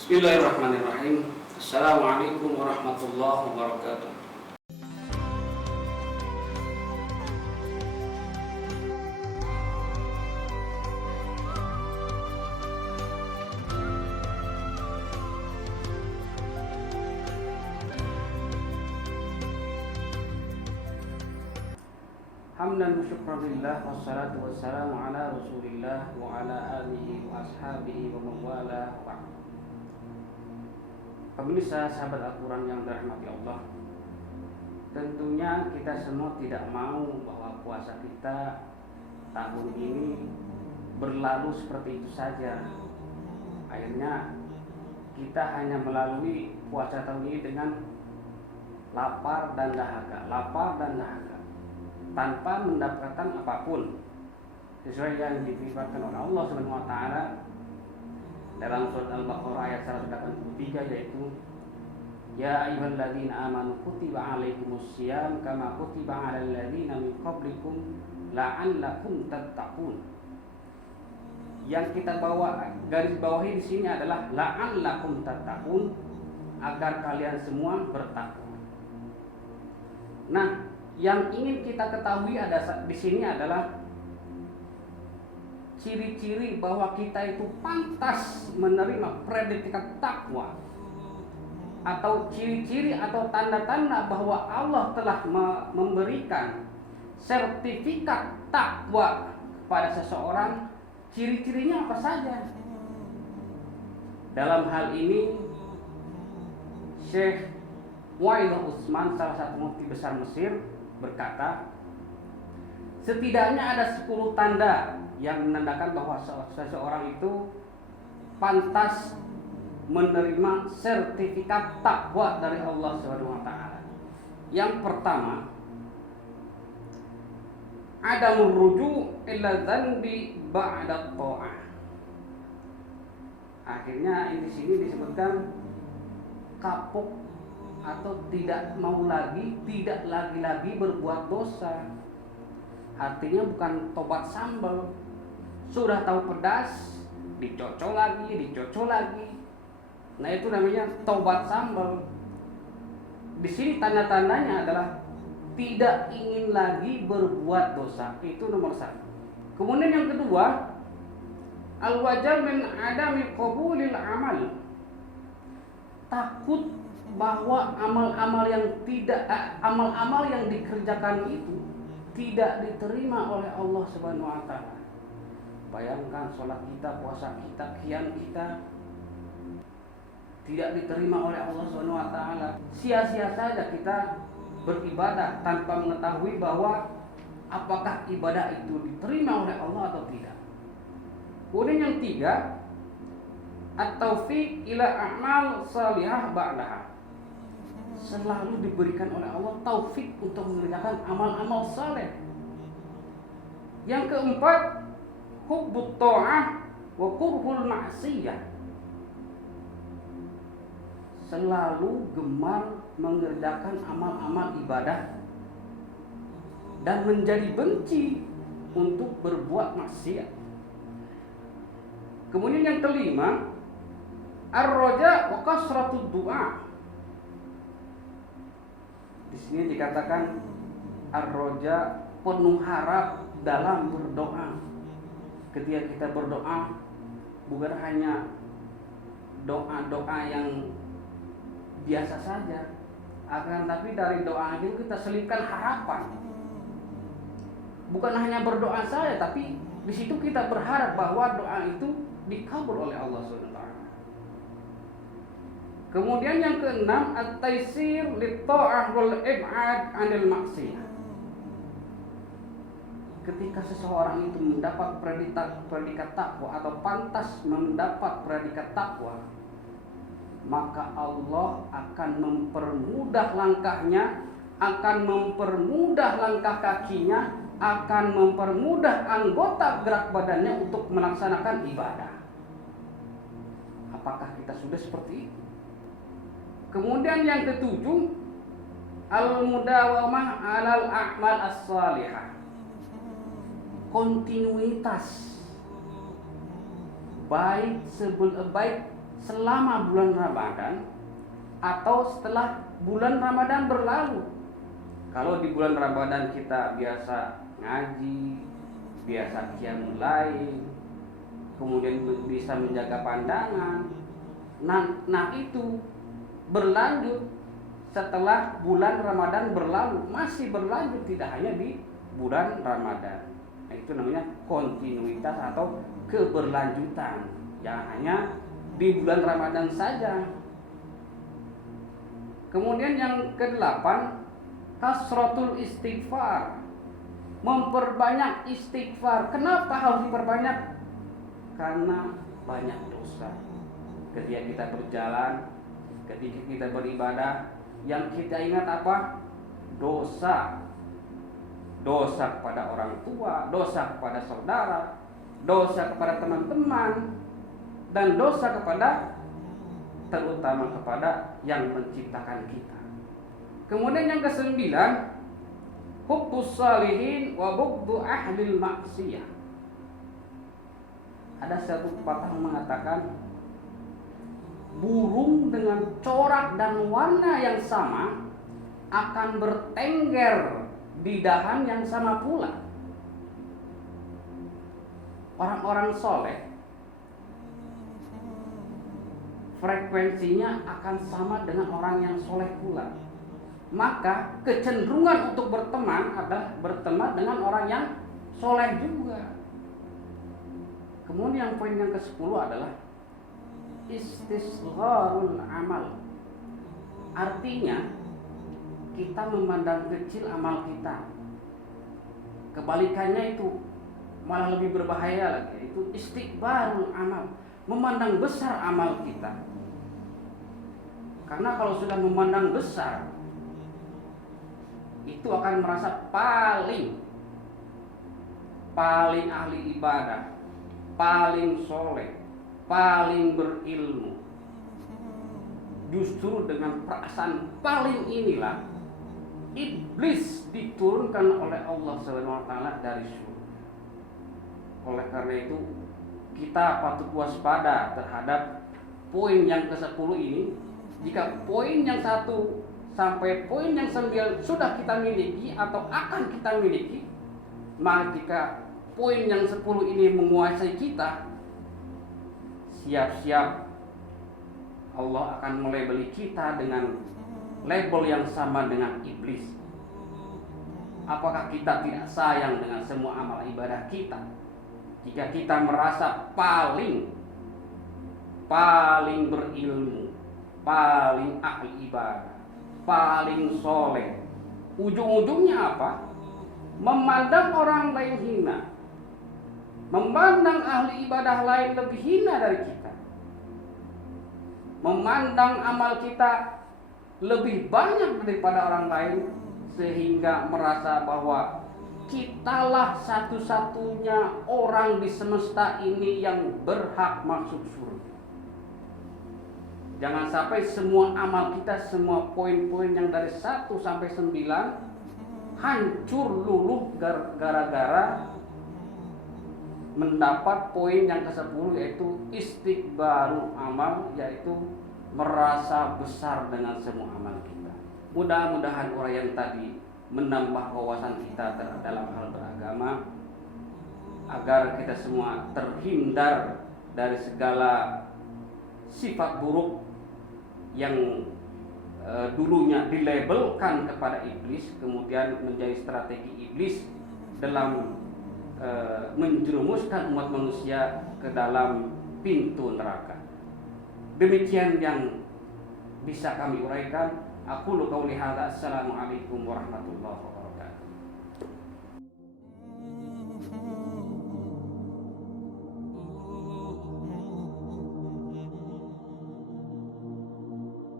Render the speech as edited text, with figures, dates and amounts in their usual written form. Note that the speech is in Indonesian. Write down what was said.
Bismillahirrahmanirrahim. Assalamualaikum warahmatullahi wabarakatuh. Hamdan wa syukran lillah wassalatu wassalamu ala rasulillah wa ala alihi wa ashabihi wa mawala wa pemirsa sahabat Al-Quran yang dirahmati Allah, tentunya kita semua tidak mau bahwa puasa kita tahun ini berlalu seperti itu saja. Akhirnya kita hanya melalui puasa tahun ini dengan lapar dan dahaga, tanpa mendapatkan apapun sesuai yang difirmankan oleh Allah Subhanahu wa taala dalam surat Al-Baqarah ayat 183, yaitu ya ayyuhalladzina amanu kutiba alaikumusiyam kama kutiba alal ladzina min qablikum la'allakum tattaqun. Yang kita garis bawahi di sini adalah la'allakum tattaqun, agar kalian semua bertakwa. Nah, yang ingin kita ketahui di sini adalah ciri-ciri bahwa kita itu pantas menerima predikat takwa, atau ciri-ciri atau tanda-tanda bahwa Allah telah memberikan sertifikat takwa kepada seseorang. Ciri-cirinya apa saja? Dalam hal ini Syekh Wa'idul Utsman, salah satu mufti besar Mesir, berkata, setidaknya ada 10 tanda yang menandakan bahwa seseorang itu pantas menerima sertifikat takwa dari Allah Subhanahu wa taala. Yang pertama, adamur ruju' illa dzanbi ba'da tha'ah. Akhirnya di sini disebutkan kapok atau tidak lagi berbuat dosa. Artinya bukan tobat sambal, sudah tahu pedas dicocol lagi. Nah, itu namanya tobat sambal. Di sini tanda-tandanya adalah tidak ingin lagi berbuat dosa. Itu nomor 1. Kemudian yang kedua, al-wajal min adami qabulil amal. Takut bahwa amal-amal yang dikerjakan itu tidak diterima oleh Allah Subhanahu wa taala. Bayangkan sholat kita, puasa kita, qiyam kita tidak diterima oleh Allah Subhanahu wa taala. Sia-sia saja kita beribadah tanpa mengetahui bahwa apakah ibadah itu diterima oleh Allah atau tidak. Kemudian yang 3, at-taufiq ila a'mal salihah ba'daha. Selalu diberikan oleh Allah taufik untuk mengerjakan amal-amal saleh. Yang keempat, hubbut ta'ah wa kurhul ma'siyah. Selalu gemar mengerjakan amal-amal ibadah dan menjadi benci untuk berbuat maksiat. Kemudian yang kelima, ar-raja wa kasratud du'a. Di sini dikatakan ar-raja, penuh harap dalam berdoa. Ketika kita berdoa, bukan hanya doa-doa yang biasa saja, akan tapi dari doa itu kita selipkan harapan. Bukan hanya berdoa saja, tapi di situ kita berharap bahwa doa itu dikabul oleh Allah SWT. Kemudian yang keenam, at-taisir lit-tha'ah wal ib'ad 'anil maksiyah. Ketika seseorang itu mendapat predikat takwa atau pantas mendapat predikat takwa, maka Allah akan mempermudah langkahnya, akan mempermudah langkah kakinya, akan mempermudah anggota gerak badannya untuk melaksanakan ibadah. Apakah kita sudah seperti itu? Kemudian yang ketujuh, al-mudawamah 'alal a'mal as-salihah. Kontinuitas baik selama bulan Ramadan atau setelah bulan Ramadan berlalu. Kalau di bulan Ramadan kita biasa ngaji, biasa qiyamul lail, kemudian bisa menjaga pandangan, nah itu berlanjut setelah bulan Ramadan berlalu, masih berlanjut, tidak hanya di bulan Ramadan. Nah, itu namanya kontinuitas atau keberlanjutan, yang hanya di bulan Ramadan saja. Kemudian yang kedelapan, kasratul istighfar, memperbanyak istighfar. Kenapa harus diperbanyak? Karena banyak dosa. Ketika kita berjalan, ketika kita beribadah, yang kita ingat apa? Dosa. Dosa kepada orang tua, dosa kepada saudara, dosa kepada teman-teman, dan dosa kepada, terutama kepada yang menciptakan kita. Kemudian yang kesembilan, hubbus salihin wa bughdu ahlil maksiyah. Ada satu pepatah mengatakan, burung dengan corak dan warna yang sama akan bertengger di dahan yang sama pula. Orang-orang soleh frekuensinya akan sama dengan orang yang soleh pula. Maka kecenderungan untuk berteman adalah berteman dengan orang yang soleh juga. Kemudian poin yang ke-10 adalah istisgharul amal. Artinya kita memandang kecil amal kita. Kebalikannya itu malah lebih berbahaya lagi, itu istikbarul amal, memandang besar amal kita. Karena kalau sudah memandang besar, itu akan merasa paling ahli ibadah, paling soleh, paling berilmu. Justru dengan perasaan paling inilah iblis diturunkan oleh Allah SWT dari surga. Oleh karena itu kita patut waspada terhadap poin yang ke-10 ini. Jika poin yang 1 sampai poin yang 9 sudah kita miliki atau akan kita miliki, maka jika poin yang 10 ini menguasai kita, siap-siap Allah akan melabeli kita dengan label yang sama dengan iblis. Apakah kita tidak sayang dengan semua amal ibadah kita? Jika kita merasa paling berilmu, paling ahli ibadah, paling soleh, ujung-ujungnya apa? Memandang orang lain hina, memandang ahli ibadah lain lebih hina dari kita, memandang amal kita lebih banyak daripada orang lain, sehingga merasa bahwa kitalah satu-satunya orang di semesta ini yang berhak masuk surga. Jangan sampai semua amal kita, semua poin-poin yang dari 1 sampai 9 hancur luluh gara-gara mendapat poin yang ke-10, yaitu istikbarul amal, yaitu merasa besar dengan semua amal kita. Mudah-mudahan uraian tadi menambah wawasan kita dalam hal beragama, agar kita semua terhindar dari segala sifat buruk yang dulunya dilabelkan kepada iblis, kemudian menjadi strategi iblis dalam menjerumuskan umat manusia ke dalam pintu neraka. Demikian yang bisa kami uraikan. Aku qauli hadza. Assalamualaikum warahmatullahi wabarakatuh.